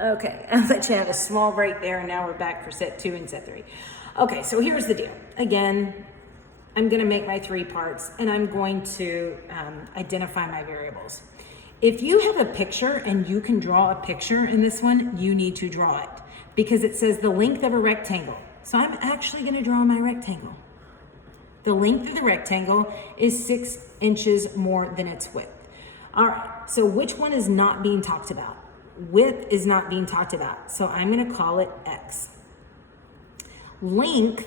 Okay, I'll let you have a small break there, and now we're back for set 2 and set 3. Okay, so here's the deal. Again, I'm going to make my 3 parts, and I'm going to identify my variables. If you have a picture and you can draw a picture in this one, you need to draw it because it says the length of a rectangle. So I'm actually going to draw my rectangle. The length of the rectangle is 6 inches more than its width. All right, so which one is not being talked about? Width is not being talked about, so I'm going to call it X. Length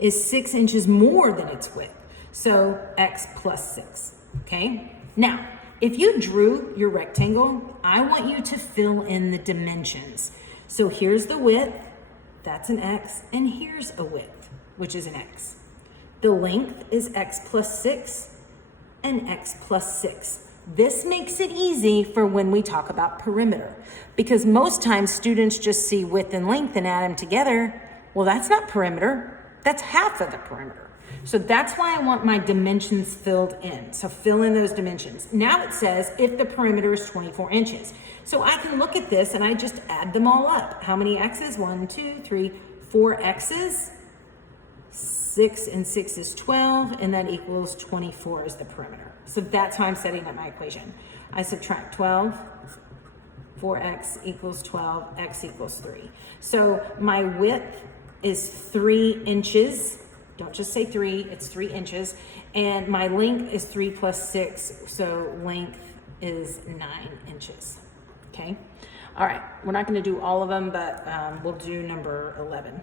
is 6 inches more than its width, so X plus 6, okay? Now, if you drew your rectangle, I want you to fill in the dimensions. So here's the width, that's an X, and here's a width, which is an X. The length is X plus 6 and X plus 6. This makes it easy for when we talk about perimeter, because most times students just see width and length and add them together. Well, that's not perimeter, that's half of the perimeter. So that's why I want my dimensions filled in. So fill in those dimensions. Now it says if the perimeter is 24 inches. So I can look at this and I just add them all up. How many X's? 1, 2, 3, 4 X's. 6 and 6 is 12, and that equals 24 is the perimeter. So that's how I'm setting up my equation. I subtract 12, 4x equals 12, x equals 3. So my width is 3 inches. Don't just say 3, it's 3 inches. And my length is 3 plus 6, so length is 9 inches, okay? All right, we're not gonna do all of them, but we'll do number 11.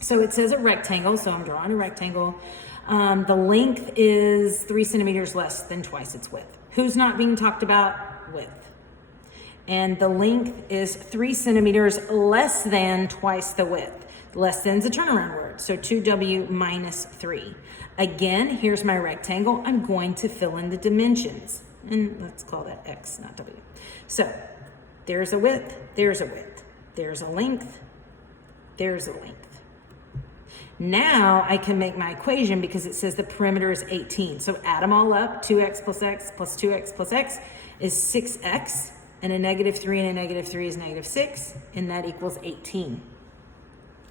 So it says a rectangle, so I'm drawing a rectangle. The length is 3 centimeters less than twice its width. Who's not being talked about? Width. And the length is 3 centimeters less than twice the width. Less than is a turnaround word, so 2w minus 3. Again, here's my rectangle. I'm going to fill in the dimensions. And let's call that x, not w. So there's a width, there's a width. There's a length, there's a length. Now I can make my equation because it says the perimeter is 18. So add them all up, 2x plus x plus 2x plus x is 6x, and a negative 3 and a negative 3 is negative 6, and that equals 18.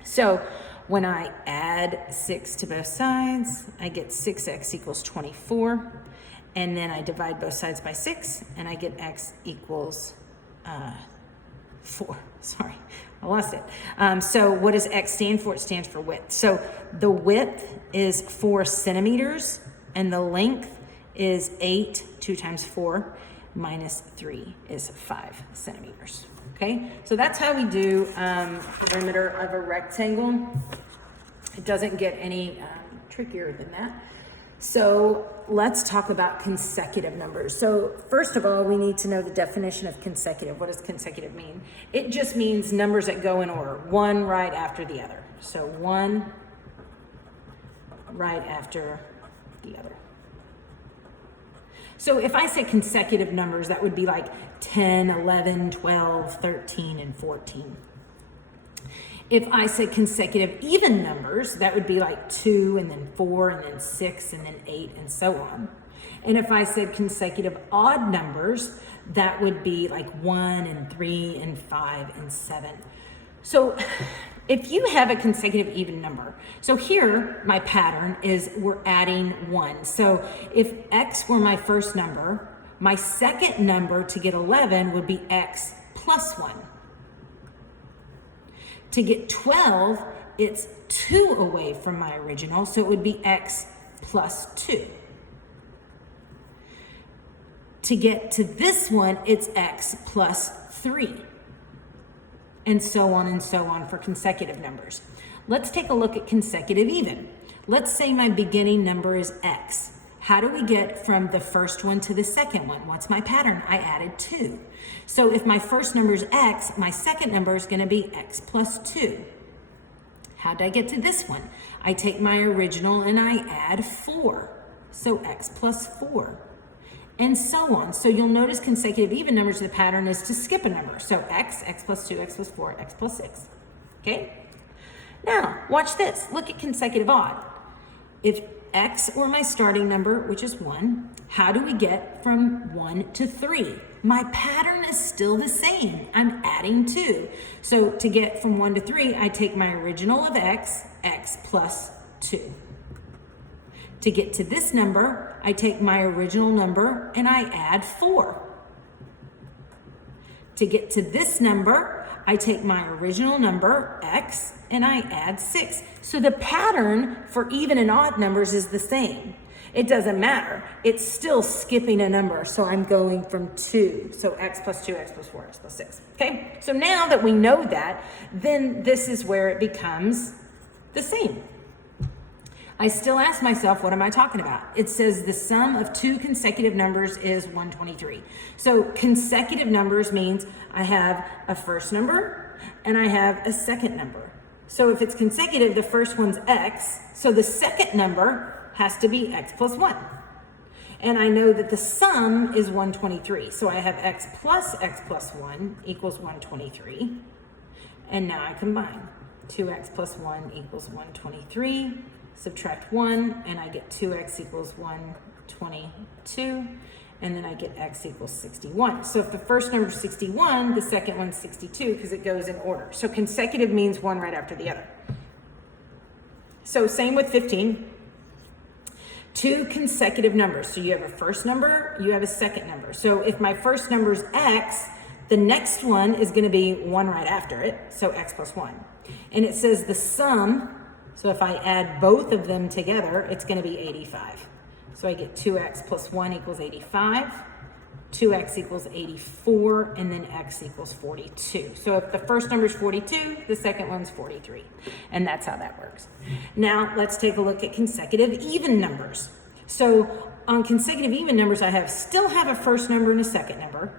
So when I add 6 to both sides, I get 6x equals 24, and then I divide both sides by 6, and I get x equals 4. Sorry, I lost it. So what does x stand for? It stands for width. So the width is 4 centimeters, and the length is 8, 2 times 4, minus 3 is 5 centimeters. Okay, so that's how we do perimeter of a rectangle. It doesn't get any trickier than that. So let's talk about consecutive numbers. So first of all, we need to know the definition of consecutive. What does consecutive mean? It just means numbers that go in order, one right after the other. So one right after the other. So if I say consecutive numbers, that would be like 10, 11, 12, 13, and 14. If I say consecutive even numbers, that would be like 2 and then 4 and then 6 and then 8 and so on. And if I said consecutive odd numbers, that would be like 1 and 3 and 5 and 7. So if you have a consecutive even number, so here my pattern is we're adding 1. So if x were my first number, my second number to get 11 would be x plus 1. To get 12, it's 2 away from my original, so it would be x plus 2. To get to this one, it's x plus 3. And so on for consecutive numbers. Let's take a look at consecutive even. Let's say my beginning number is x. How do we get from the first one to the second one? What's my pattern? I added 2. So if my first number is x, my second number is going to be x plus 2. How did I get to this one? I take my original and I add 4. So x plus 4. And so on. So you'll notice consecutive even numbers, the pattern is to skip a number. So x, x plus 2, x plus 4, x plus 6. Okay? Now, watch this. Look at consecutive odd. If x were my starting number, which is 1, how do we get from 1 to 3? my pattern is still the same. I'm adding 2. So to get from 1 to 3, I take my original of x plus 2. To get to this number, I take my original number and I add 4. To get to this number, I take my original number, x, and I add 6. So the pattern for even and odd numbers is the same. It doesn't matter. It's still skipping a number. So I'm going from 2. So x plus 2, x plus 4, x plus 6. Okay? So now that we know that, then this is where it becomes the same. I still ask myself, what am I talking about? It says the sum of 2 consecutive numbers is 123. So consecutive numbers means I have a first number and I have a second number. So if it's consecutive, the first one's x. So the second number has to be x plus 1. And I know that the sum is 123. So I have x plus 1 equals 123. And now I combine. 2x plus 1 equals 123. Subtract 1, and I get 2x equals 122, and then I get x equals 61. So if the first number is 61, the second one's 62 because it goes in order. So consecutive means one right after the other. So same with 15. 2 consecutive numbers. So you have a first number, you have a second number. So if my first number is x, the next one is going to be 1 right after it, so x plus 1. And it says the sum. So if I add both of them together, it's going to be 85. So I get 2x plus 1 equals 85, 2x equals 84, and then x equals 42. So if the first number is 42, the second one's 43. And that's how that works. Now let's take a look at consecutive even numbers. So on consecutive even numbers, I still have a first number and a second number.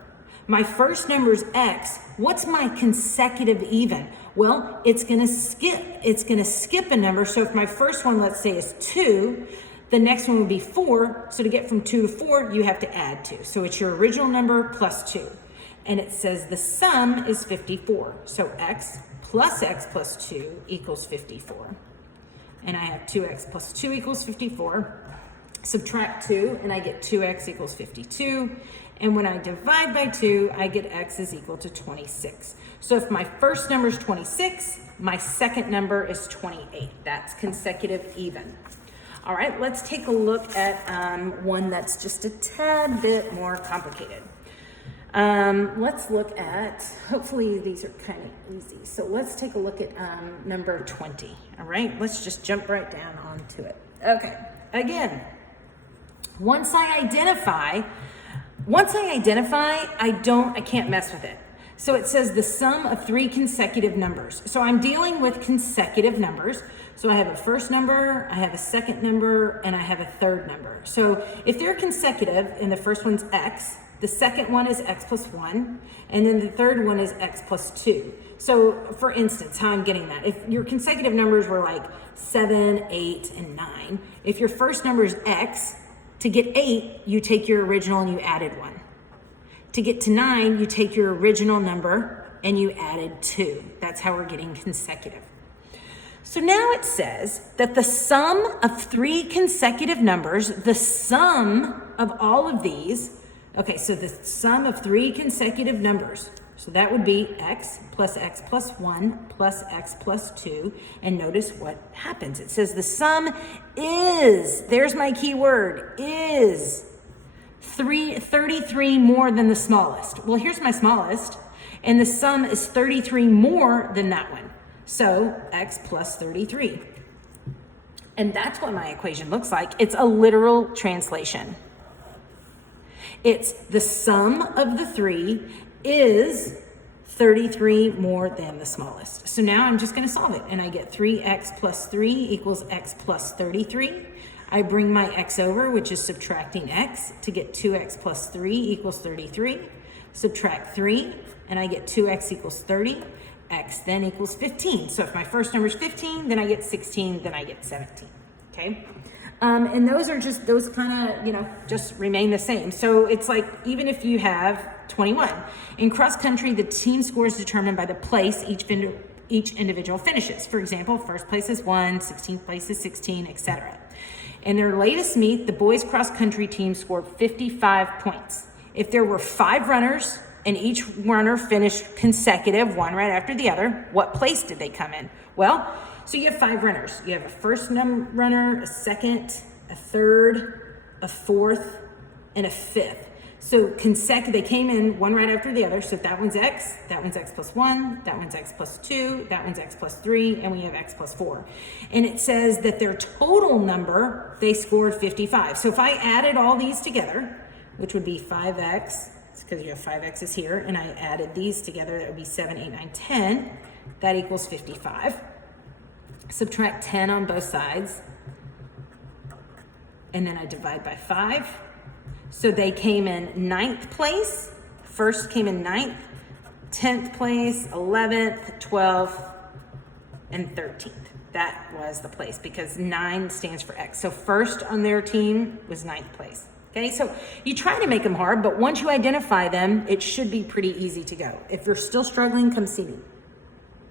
My first number is x. What's my consecutive even? Well, it's gonna skip a number. So if my first one, let's say, is 2, the next one would be 4. So to get from 2 to 4, you have to add 2. So it's your original number plus 2. And it says the sum is 54. So x plus 2 equals 54. And I have 2x plus 2 equals 54. Subtract 2, and I get 2x equals 52. And when I divide by 2, I get x is equal to 26. So if my first number is 26, my second number is 28. That's consecutive even. All right, let's take a look at one that's just a tad bit more complicated. Let's look at, hopefully these are kind of easy. So let's take a look at number 20. All right, let's just jump right down onto it. Okay, again, once I identify, I can't mess with it. So it says the sum of 3 consecutive numbers. So I'm dealing with consecutive numbers. So I have a first number, I have a second number, and I have a third number. So if they're consecutive, and the first one's x, the second one is x plus 1, and then the third one is x plus 2. So for instance, how I'm getting that, if your consecutive numbers were like 7, 8, and 9, if your first number is x, to get 8, you take your original and you added 1. To get to 9, you take your original number and you added 2. That's how we're getting consecutive. So now it says that the sum of 3 consecutive numbers, the sum of all of these, okay, so the sum of 3 consecutive numbers, so that would be x plus 1 plus x plus 2. And notice what happens. It says the sum is, there's my key word, is 33 more than the smallest. Well, here's my smallest, and the sum is 33 more than that one. So x plus 33. And that's what my equation looks like. It's a literal translation. It's the sum of the 3 is 33 more than the smallest. So now I'm just going to solve it, and I get 3x plus 3 equals x plus 33. I bring my x over, which is subtracting x, to get 2x plus 3 equals 33. Subtract 3, and I get 2x equals 30. X then equals 15. So if my first number is 15, then I get 16, then I get 17. Okay? And those are just, those kind of, just remain the same. So it's like, even if you have 21. In cross country, the team score is determined by the place each individual finishes. For example, first place is 1, 16th place is 16, etc. In their latest meet, the boys cross country team scored 55 points. if there were 5 runners and each runner finished consecutive, one right after the other, what place did they come in? Well, so you have 5 runners. You have a first runner, a second, a third, a fourth, and a fifth. So they came in one right after the other. So that one's x plus 1, that one's x plus 2, that one's x plus 3, and we have x plus 4. And it says that their total number, they scored 55. So if I added all these together, which would be 5x, because you have 5 x's here, and I added these together, that would be 7, 8, 9, 10. That equals 55. Subtract 10 on both sides, and then I divide by 5. So they came in 9th place, first came in 9th, 10th place, 11th, 12th, and 13th. That was the place because 9 stands for X. So first on their team was 9th place. Okay, so you try to make them hard, but once you identify them, it should be pretty easy to go. If you're still struggling, come see me.